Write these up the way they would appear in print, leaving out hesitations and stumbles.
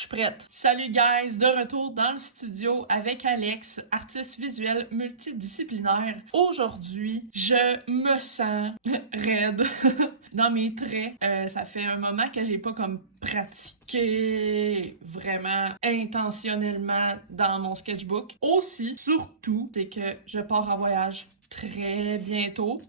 Je suis prête. Salut guys, de retour dans le studio avec Alex, artiste visuel multidisciplinaire. Aujourd'hui, je me sens raide dans mes traits. Ça fait un moment que j'ai pas comme pratiqué vraiment intentionnellement dans mon sketchbook. Aussi, surtout, c'est que je pars en voyage très bientôt.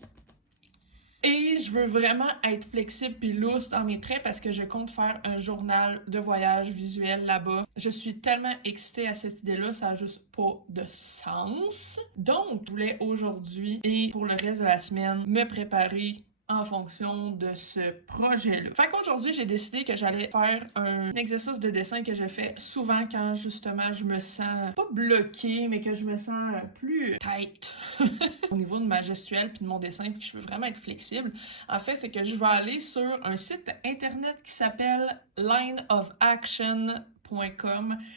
Et je veux vraiment être flexible puis lousse dans mes traits parce que je compte faire un journal de voyage visuel là-bas. Je suis tellement excitée à cette idée-là, ça a juste pas de sens. Donc, je voulais aujourd'hui et pour le reste de la semaine me préparer en fonction de ce projet-là. Fait qu'aujourd'hui, j'ai décidé que j'allais faire un exercice de dessin que je fais souvent quand justement je me sens pas bloquée, mais que je me sens plus tight au niveau de ma gestuelle puis de mon dessin puis que je veux vraiment être flexible. En fait, c'est que je vais aller sur un site internet qui s'appelle lineofaction.com.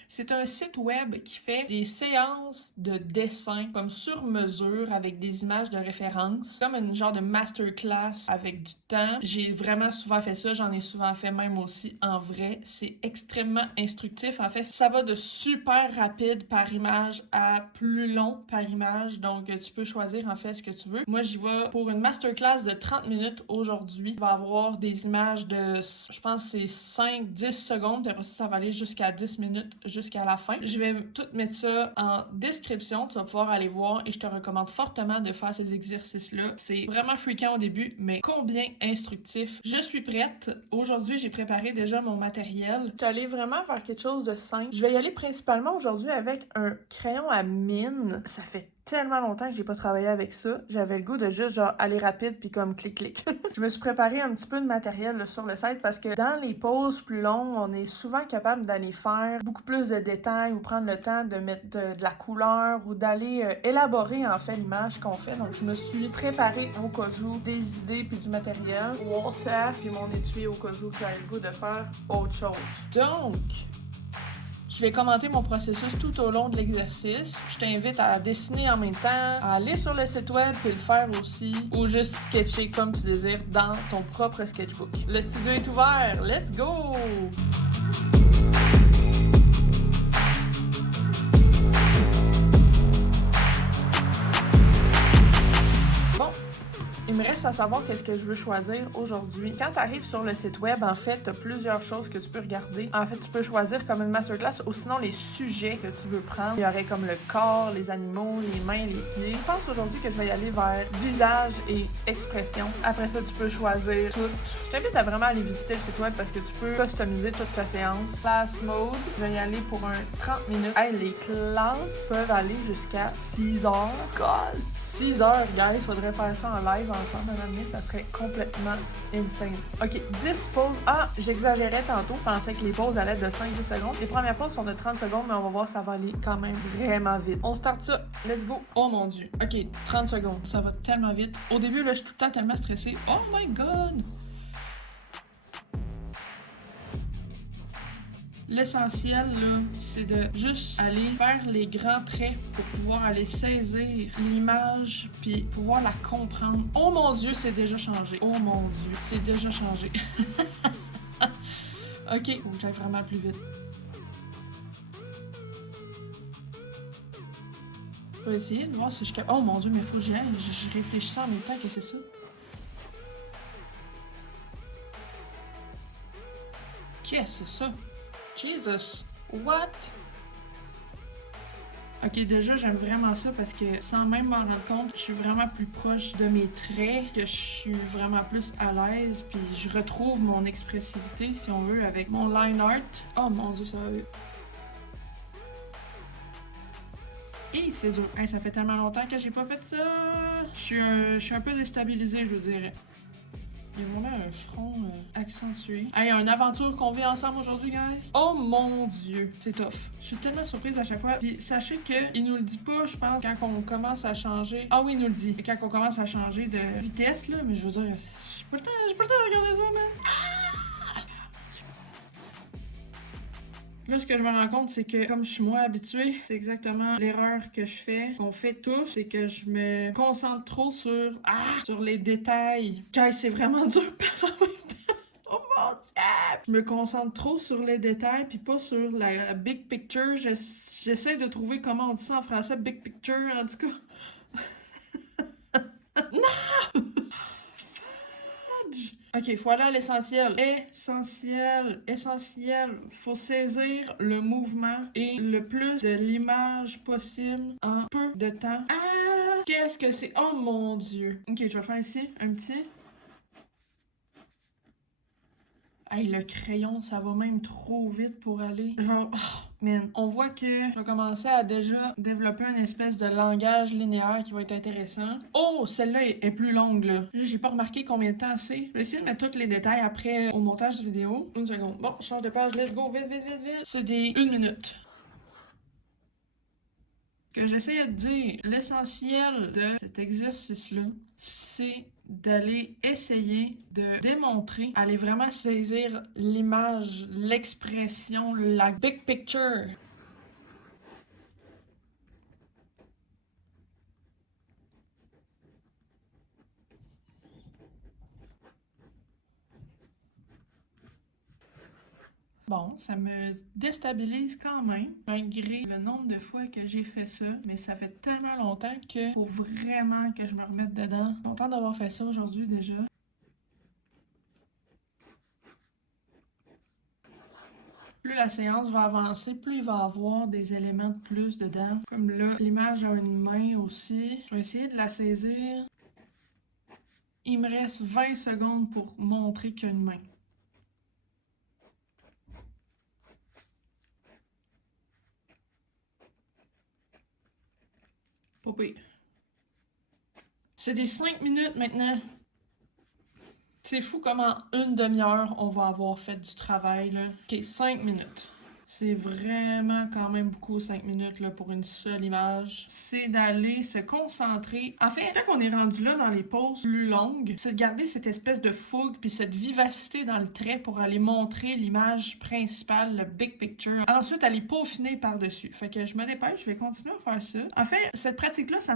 C'est un site web qui fait des séances de dessin comme sur mesure avec des images de référence, comme une genre de masterclass avec du temps. J'ai vraiment souvent fait ça, j'en ai souvent fait même aussi en vrai. C'est extrêmement instructif. En fait, ça va de super rapide par image à plus long par image, donc tu peux choisir en fait ce que tu veux. Moi, j'y vais pour une masterclass de 30 minutes aujourd'hui. Il va avoir des images de, je pense, c'est 5-10 secondes, puis après ça va aller jusqu'à 10 minutes jusqu'à la fin. Je vais tout mettre ça en description, tu vas pouvoir aller voir et je te recommande fortement de faire ces exercices-là. C'est vraiment fréquent au début, mais combien instructif. Je suis prête. Aujourd'hui, j'ai préparé déjà mon matériel. Je suis allée vraiment faire quelque chose de simple. Je vais y aller principalement aujourd'hui avec un crayon à mine. Ça fait tellement longtemps que j'ai pas travaillé avec ça. J'avais le goût de juste genre aller rapide puis comme clic-clic. Je me suis préparé un petit peu de matériel là, sur le site parce que dans les pauses plus longues, on est souvent capable d'aller faire beaucoup plus de détails ou prendre le temps de mettre de la couleur ou d'aller élaborer en fait l'image qu'on fait. Donc je me suis préparé au cas où des idées puis du matériel, water puis mon étui au cas où j'avais le goût de faire autre chose. Donc, je vais commenter mon processus tout au long de l'exercice. Je t'invite à dessiner en même temps, à aller sur le site web et le faire aussi, ou juste sketcher comme tu désires dans ton propre sketchbook. Le studio est ouvert, let's go! Il me reste à savoir qu'est-ce que je veux choisir aujourd'hui. Quand tu arrives sur le site web, en fait, tu as plusieurs choses que tu peux regarder. En fait, tu peux choisir comme une masterclass ou sinon les sujets que tu veux prendre. Il y aurait comme le corps, les animaux, les mains, les pieds. Je pense aujourd'hui que je vais y aller vers visage et expression. Après ça, tu peux choisir tout. Je t'invite à vraiment aller visiter le site web parce que tu peux customiser toute ta séance. Class mode, je vais y aller pour un 30 minutes. Hey, les classes peuvent aller jusqu'à 6 heures. God! 6 heures, guys, faudrait faire ça en live ensemble à m'amener, ça serait complètement insane. Ok, 10 pauses. Ah, j'exagérais tantôt, je pensais que les pauses allaient être de 5-10 secondes. Les premières pauses sont de 30 secondes, mais on va voir, ça va aller quand même vraiment vite. On start ça, let's go. Oh mon dieu, ok, 30 secondes, ça va tellement vite. Au début, là, je suis tout le temps tellement stressée. Oh my god! L'essentiel, là, c'est de juste aller faire les grands traits pour pouvoir aller saisir l'image puis pouvoir la comprendre. Oh mon Dieu, c'est déjà changé. Oh mon Dieu, c'est déjà changé. Ok, faut que j'aille vraiment plus vite. Je vais essayer de voir si je... Oh mon Dieu, mais faut que j'y aille. Je réfléchis ça en même temps que c'est ça. Qu'est-ce que c'est ça? Jesus, what? Ok, déjà, j'aime vraiment ça parce que sans même m'en rendre compte, je suis vraiment plus proche de mes traits, que je suis vraiment plus à l'aise, puis je retrouve mon expressivité, si on veut, avec mon line art. Oh mon dieu, ça va vite. Et c'est dur. Hey, ça fait tellement longtemps que j'ai pas fait ça. Je suis un peu déstabilisée, je vous dirais. Il y a vraiment un front accentué. Hey, une aventure qu'on vit ensemble aujourd'hui, guys. Oh mon dieu, c'est tough. Je suis tellement surprise à chaque fois. Puis sachez qu'il nous le dit pas, je pense, quand on commence à changer. Ah oui, il nous le dit. Quand on commence à changer de vitesse, là, mais je veux dire, j'ai pas le temps de regarder ça, man. Là, ce que je me rends compte, c'est que comme je suis moins habituée, c'est exactement l'erreur que je fais, qu'on fait tous, c'est que je me concentre trop sur les détails. Guys, c'est vraiment dur par en même temps. Oh mon Dieu! Je me concentre trop sur les détails puis pas sur la big picture. J'essaie de trouver comment on dit ça en français, big picture, en tout cas. Ok, voilà l'essentiel. Essentiel. Faut saisir le mouvement et le plus de l'image possible en peu de temps. Ah! Qu'est-ce que c'est? Oh mon Dieu! Ok, je vais faire ici un petit. Hey, le crayon, ça va même trop vite pour aller. Genre, oh, man. On voit que je vais commencer à déjà développer une espèce de langage linéaire qui va être intéressant. Oh, celle-là est plus longue, là. J'ai pas remarqué combien de temps c'est. Je vais essayer de mettre tous les détails après au montage de vidéo. Une seconde. Bon, je change de page. Let's go. Vite, vite, vite, vite. C'est des 1 minute. Ce que j'essayais de dire, l'essentiel de cet exercice-là, c'est d'aller essayer de démontrer, aller vraiment saisir l'image, l'expression, la big picture. Bon, ça me déstabilise quand même, malgré le nombre de fois que j'ai fait ça, mais ça fait tellement longtemps que faut vraiment que je me remette dedans. Je suis contente d'avoir fait ça aujourd'hui déjà. Plus la séance va avancer, plus il va y avoir des éléments de plus dedans. Comme là, l'image a une main aussi. Je vais essayer de la saisir. Il me reste 20 secondes pour montrer qu'il y a une main. Pas pire. C'est des 5 minutes maintenant. C'est fou comment une demi-heure on va avoir fait du travail là. Ok, 5 minutes. C'est vraiment quand même beaucoup 5 minutes là, pour une seule image. C'est d'aller se concentrer. En fait, quand on est rendu là dans les pauses plus longues, c'est de garder cette espèce de fougue puis cette vivacité dans le trait pour aller montrer l'image principale, le big picture. Ensuite, aller peaufiner par-dessus. Fait que je me dépêche, je vais continuer à faire ça. En fait, cette pratique-là, ça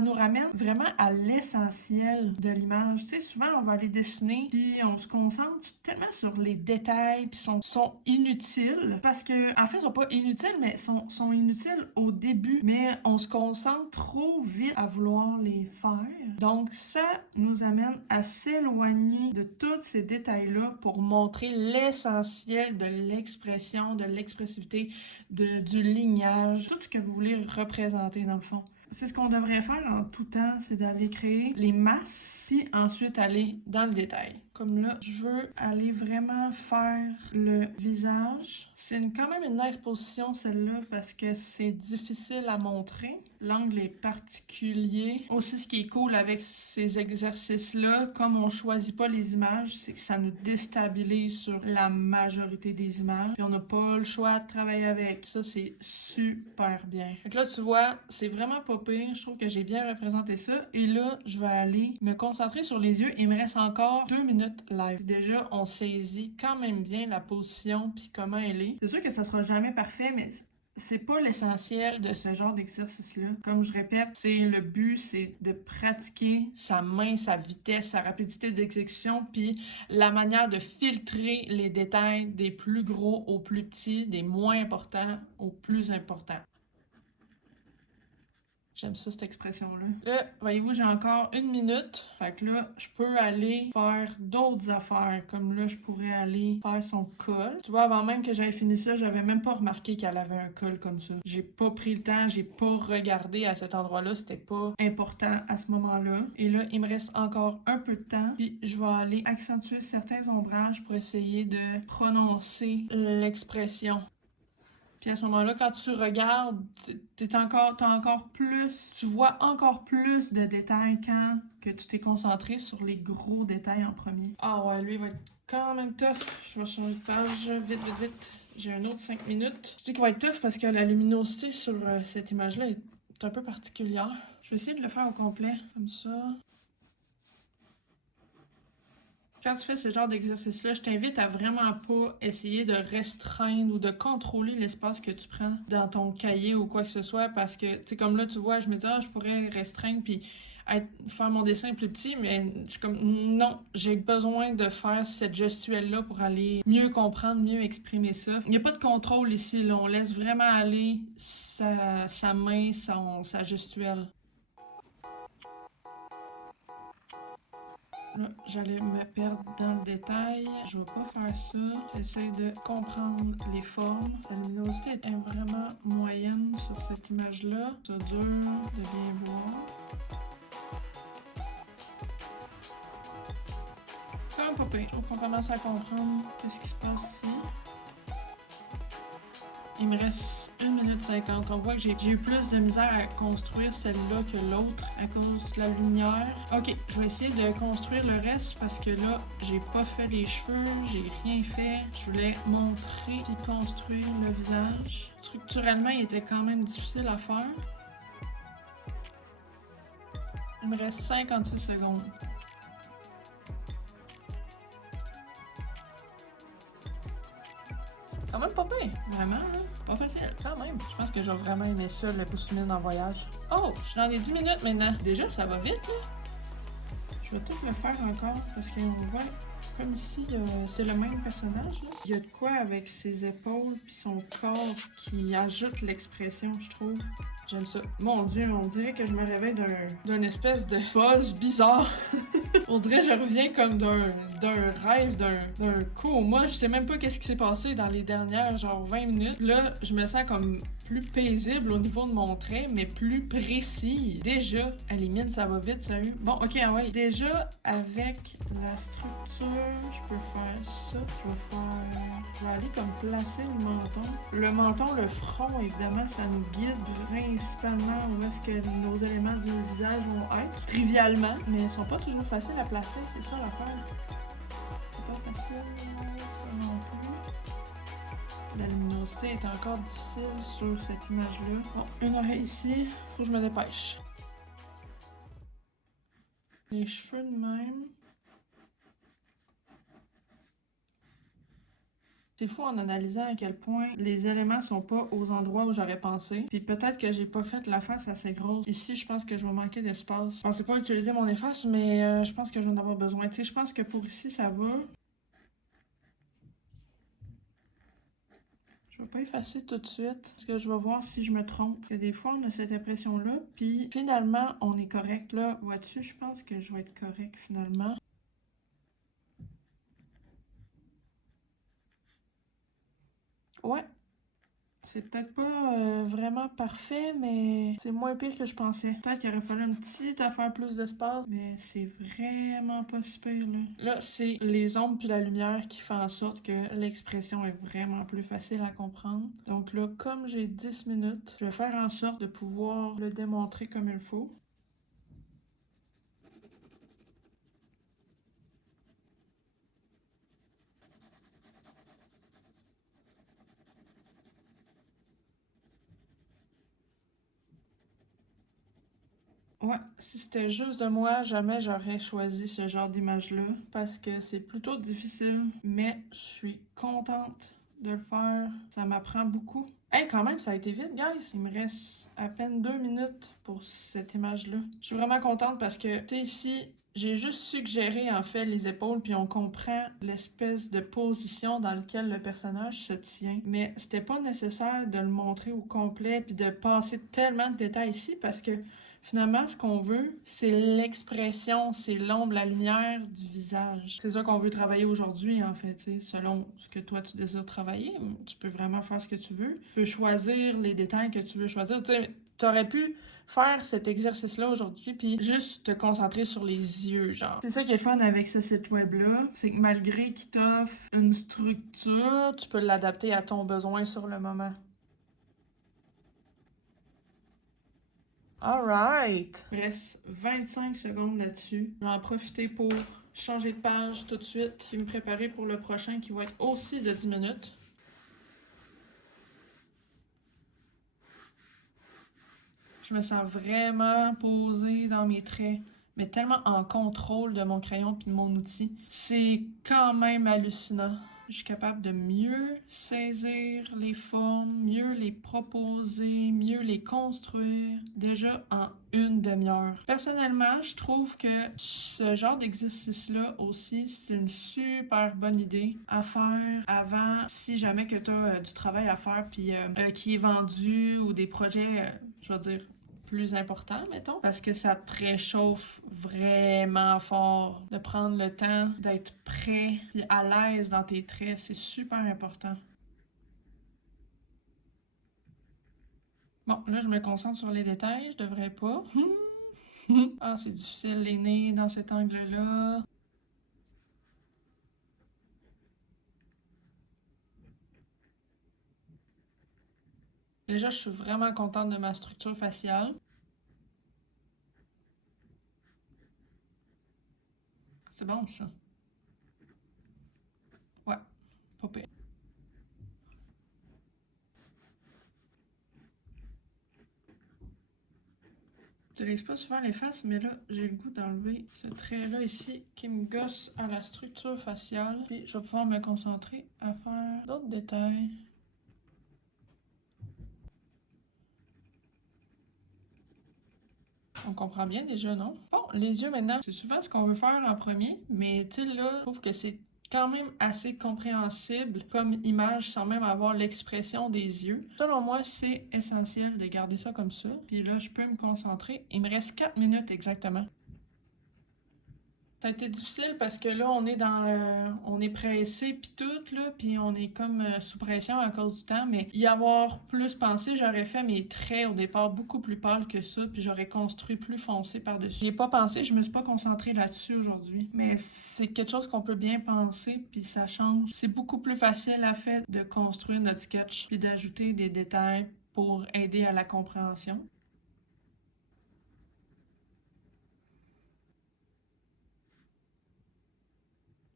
nous ramène vraiment à l'essentiel de l'image. Tu sais, souvent, on va aller dessiner puis on se concentre tellement sur les détails puis sont inutiles. Parce que, en fait, ils sont pas inutiles, mais sont inutiles au début. Mais on se concentre trop vite à vouloir les faire. Donc, ça nous amène à s'éloigner de tous ces détails-là pour montrer l'essentiel de l'expression, de l'expressivité, du lignage, tout ce que vous voulez représenter dans le fond. C'est ce qu'on devrait faire en tout temps, c'est d'aller créer les masses, puis ensuite aller dans le détail. Comme là, je veux aller vraiment faire le visage. C'est quand même une nice position celle-là parce que c'est difficile à montrer. L'angle est particulier. Aussi, ce qui est cool avec ces exercices-là, comme on choisit pas les images, c'est que ça nous déstabilise sur la majorité des images. Puis on n'a pas le choix de travailler avec. Ça, c'est super bien. Donc là, tu vois, c'est vraiment pas pire. Je trouve que j'ai bien représenté ça. Et là, je vais aller me concentrer sur les yeux. Il me reste encore 2 minutes live. Déjà, on saisit quand même bien la position puis comment elle est. C'est sûr que ça sera jamais parfait, mais c'est pas l'essentiel de ce genre d'exercice-là. Comme je répète, le but, c'est de pratiquer sa main, sa vitesse, sa rapidité d'exécution, puis la manière de filtrer les détails des plus gros aux plus petits, des moins importants aux plus importants. J'aime ça, cette expression-là. Là, voyez-vous, j'ai encore 1 minute. Fait que là, je peux aller faire d'autres affaires. Comme là, je pourrais aller faire son col. Tu vois, avant même que j'aie fini ça, j'avais même pas remarqué qu'elle avait un col comme ça. J'ai pas pris le temps, j'ai pas regardé à cet endroit-là. C'était pas important à ce moment-là. Et là, il me reste encore un peu de temps. Puis je vais aller accentuer certains ombrages pour essayer de prononcer l'expression. Puis à ce moment-là, quand tu regardes, t'as encore plus, tu vois encore plus de détails quand que tu t'es concentré sur les gros détails en premier. Ah ouais, lui, il va être quand même tough. Je vais changer de page, vite, vite, vite. J'ai un autre 5 minutes. Je dis qu'il va être tough parce que la luminosité sur cette image-là est un peu particulière. Je vais essayer de le faire au complet, comme ça. Quand tu fais ce genre d'exercice-là, je t'invite à vraiment pas essayer de restreindre ou de contrôler l'espace que tu prends dans ton cahier ou quoi que ce soit parce que, tu sais, comme là, tu vois, je me dis, je pourrais restreindre puis faire mon dessin plus petit, mais je suis comme, non, j'ai besoin de faire cette gestuelle-là pour aller mieux comprendre, mieux exprimer ça. Il n'y a pas de contrôle ici, là. On laisse vraiment aller sa main, sa gestuelle. Là, j'allais me perdre dans le détail. Je vais pas faire ça. J'essaie de comprendre les formes. La luminosité est vraiment moyenne sur cette image-là. C'est dur de bien voir. C'est quand même pas pire. Je trouve qu'on commence à comprendre qu'est-ce qui se passe ici. Il me reste 1 minute 50. On voit que j'ai eu plus de misère à construire celle-là que l'autre à cause de la lumière. Ok, je vais essayer de construire le reste parce que là, j'ai pas fait les cheveux, j'ai rien fait. Je voulais montrer et construire le visage. Structurellement, il était quand même difficile à faire. Il me reste 56 secondes. Quand même pas pire, vraiment, là. Pas facile, quand même. Je pense que j'ai vraiment aimé ça, le pouce-mine en voyage. Oh, je suis dans les 10 minutes maintenant. Déjà, ça va vite, là. Je vais peut-être le faire encore, parce qu'on voit, comme ici, c'est le même personnage, là. Il y a de quoi avec ses épaules puis son corps qui ajoute l'expression, je trouve. J'aime ça. Mon Dieu, on dirait que je me réveille d'un espèce de buzz bizarre. On dirait que je reviens comme d'un rêve, d'un coma. Je sais même pas qu'est-ce qui s'est passé dans les dernières genre 20 minutes. Là, je me sens comme plus paisible au niveau de mon trait, mais plus précis. Déjà, à la limite, ça va vite, sérieux. Bon, ok, ah ouais. Déjà, avec la structure, je peux faire ça. Je vais aller comme placer le menton. Le menton, le front, évidemment, ça nous guide principalement où est-ce que nos éléments du visage vont être. Trivialement, mais ils sont pas toujours faciles à placer, c'est ça l'affaire. C'est pas facile, ça non plus. La luminosité est encore difficile sur cette image-là. Bon, une oreille ici, faut que je me dépêche. Les cheveux de même. C'est fou en analysant à quel point les éléments sont pas aux endroits où j'aurais pensé. Puis peut-être que j'ai pas fait la face assez grosse. Ici, je pense que je vais manquer d'espace. Je pensais pas utiliser mon efface, mais je pense que je vais en avoir besoin. Tu sais, je pense que pour ici, ça va. Je vais pas effacer tout de suite parce que je vais voir si je me trompe. Parce que des fois, on a cette impression-là. Puis finalement, on est correct. Là, vois-tu, je pense que je vais être correct finalement. Ouais. C'est peut-être pas vraiment parfait, mais c'est moins pire que je pensais. Peut-être qu'il aurait fallu une petite affaire plus d'espace, mais c'est vraiment pas si pire, là. Là, c'est les ombres puis la lumière qui font en sorte que l'expression est vraiment plus facile à comprendre. Donc là, comme j'ai 10 minutes, je vais faire en sorte de pouvoir le démontrer comme il faut. Ouais, si c'était juste de moi, jamais j'aurais choisi ce genre d'image-là parce que c'est plutôt difficile, mais je suis contente de le faire. Ça m'apprend beaucoup. Hey, quand même, ça a été vite, guys. Il me reste à peine 2 minutes pour cette image-là. Je suis vraiment contente parce que, tu sais, ici, j'ai juste suggéré en fait les épaules, puis on comprend l'espèce de position dans laquelle le personnage se tient. Mais c'était pas nécessaire de le montrer au complet, puis de passer tellement de détails ici parce que finalement, ce qu'on veut, c'est l'expression, c'est l'ombre, la lumière du visage. C'est ça qu'on veut travailler aujourd'hui, en fait, tu sais, selon ce que toi tu désires travailler. Tu peux vraiment faire ce que tu veux. Tu peux choisir les détails que tu veux choisir. Tu sais, t'aurais pu faire cet exercice-là aujourd'hui, puis juste te concentrer sur les yeux, genre. C'est ça qui est fun avec ce site web-là, c'est que malgré qu'il t'offre une structure, tu peux l'adapter à ton besoin sur le moment. Alright! Il reste 25 secondes là-dessus. Je vais en profiter pour changer de page tout de suite et me préparer pour le prochain qui va être aussi de 10 minutes. Je me sens vraiment posée dans mes traits, mais tellement en contrôle de mon crayon puis de mon outil. C'est quand même hallucinant. Je suis capable de mieux saisir les formes, mieux les proposer, mieux les construire, déjà en une demi-heure. Personnellement, je trouve que ce genre d'exercice-là aussi, c'est une super bonne idée à faire avant, si jamais que tu as du travail à faire puis qui est vendu ou des projets, je vais dire, plus important, mettons, parce que ça te réchauffe vraiment fort de prendre le temps d'être prêt et à l'aise dans tes traits. C'est super important. Bon, là, je me concentre sur les détails. Je devrais pas. Ah, c'est difficile, les nez dans cet angle-là. Déjà, je suis vraiment contente de ma structure faciale. C'est bon, ça. Ouais, pas pire. J'utilise pas souvent les faces, mais là, j'ai le goût d'enlever ce trait-là ici qui me gosse à la structure faciale. Puis je vais pouvoir me concentrer à faire d'autres détails. On comprend bien déjà, non? Bon, les yeux maintenant, c'est souvent ce qu'on veut faire en premier, mais tu sais, là, je trouve que c'est quand même assez compréhensible comme image sans même avoir l'expression des yeux. Selon moi, c'est essentiel de garder ça comme ça. Puis là, je peux me concentrer. Il me reste 4 minutes exactement. Ça a été difficile parce que là, on est on est pressé puis tout, là, puis on est comme sous pression à cause du temps, mais y avoir plus pensé, j'aurais fait mes traits au départ beaucoup plus pâles que ça, puis j'aurais construit plus foncé par-dessus. J'y ai pas pensé, je me suis pas concentrée là-dessus aujourd'hui, mais c'est quelque chose qu'on peut bien penser, puis ça change. C'est beaucoup plus facile à faire de construire notre sketch, puis d'ajouter des détails pour aider à la compréhension.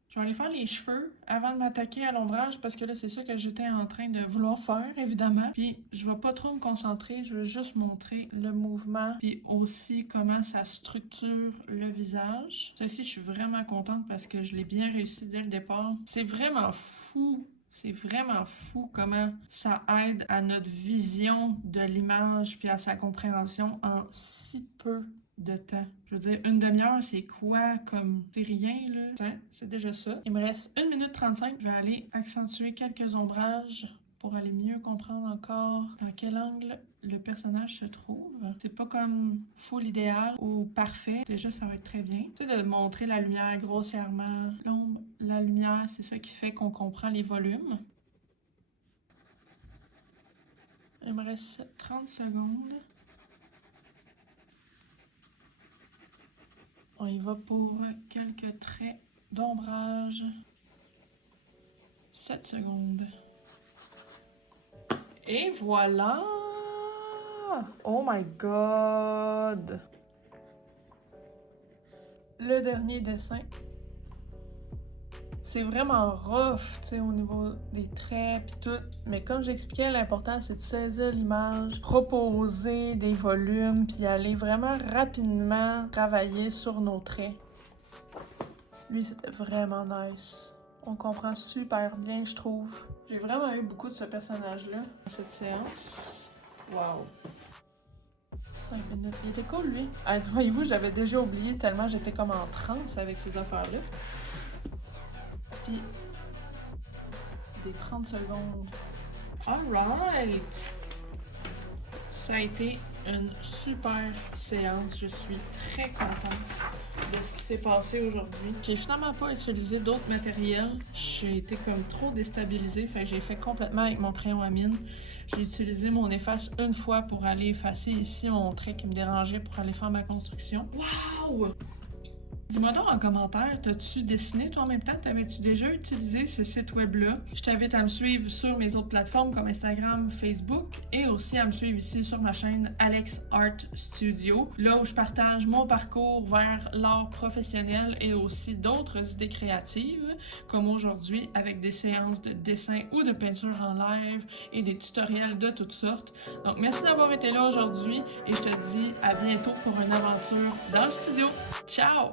Je vais aller faire les cheveux avant de m'attaquer à l'ombrage parce que là, c'est ça que j'étais en train de vouloir faire, évidemment. Puis, je vais pas trop me concentrer, je vais juste montrer le mouvement puis aussi comment ça structure le visage. Ça ici, je suis vraiment contente parce que je l'ai bien réussi dès le départ. C'est vraiment fou. C'est vraiment fou comment ça aide à notre vision de l'image puis à sa compréhension en si peu de temps. Je veux dire, une demi-heure, c'est quoi comme... C'est rien, là. Tiens, c'est déjà ça. Il me reste 1 minute 35. Je vais aller accentuer quelques ombrages pour aller mieux comprendre encore dans quel angle le personnage se trouve. C'est pas comme full idéal ou parfait. Déjà, ça va être très bien. Tu sais, de montrer la lumière grossièrement. L'ombre, la lumière, c'est ça qui fait qu'on comprend les volumes. Il me reste 30 secondes. On y va pour quelques traits d'ombrage. 7 secondes. Et voilà! Oh my god! Le dernier dessin. C'est vraiment rough, tu sais, au niveau des traits pis tout. Mais comme j'expliquais, l'important c'est de saisir l'image, proposer des volumes, puis aller vraiment rapidement travailler sur nos traits. Lui, c'était vraiment nice. On comprend super bien, je trouve. J'ai vraiment eu beaucoup de ce personnage-là dans cette séance. Wow! 5 minutes. Il était cool, lui. Ah, voyez-vous, j'avais déjà oublié tellement j'étais comme en transe avec ces affaires-là. Puis, des 30 secondes. Alright! Ça a été une super séance. Je suis très contente de ce qui s'est passé aujourd'hui. J'ai finalement pas utilisé d'autres matériels. J'ai été comme trop déstabilisée. Fait que j'ai fait complètement avec mon crayon à mine. J'ai utilisé mon efface une fois pour aller effacer ici mon trait qui me dérangeait pour aller faire ma construction. Wow! Dis-moi donc en commentaire, t'as-tu dessiné toi en même temps? T'avais-tu déjà utilisé ce site web-là? Je t'invite à me suivre sur mes autres plateformes comme Instagram, Facebook et aussi à me suivre ici sur ma chaîne Alex Art Studio, là où je partage mon parcours vers l'art professionnel et aussi d'autres idées créatives, comme aujourd'hui avec des séances de dessin ou de peinture en live et des tutoriels de toutes sortes. Donc merci d'avoir été là aujourd'hui et je te dis à bientôt pour une aventure dans le studio. Ciao!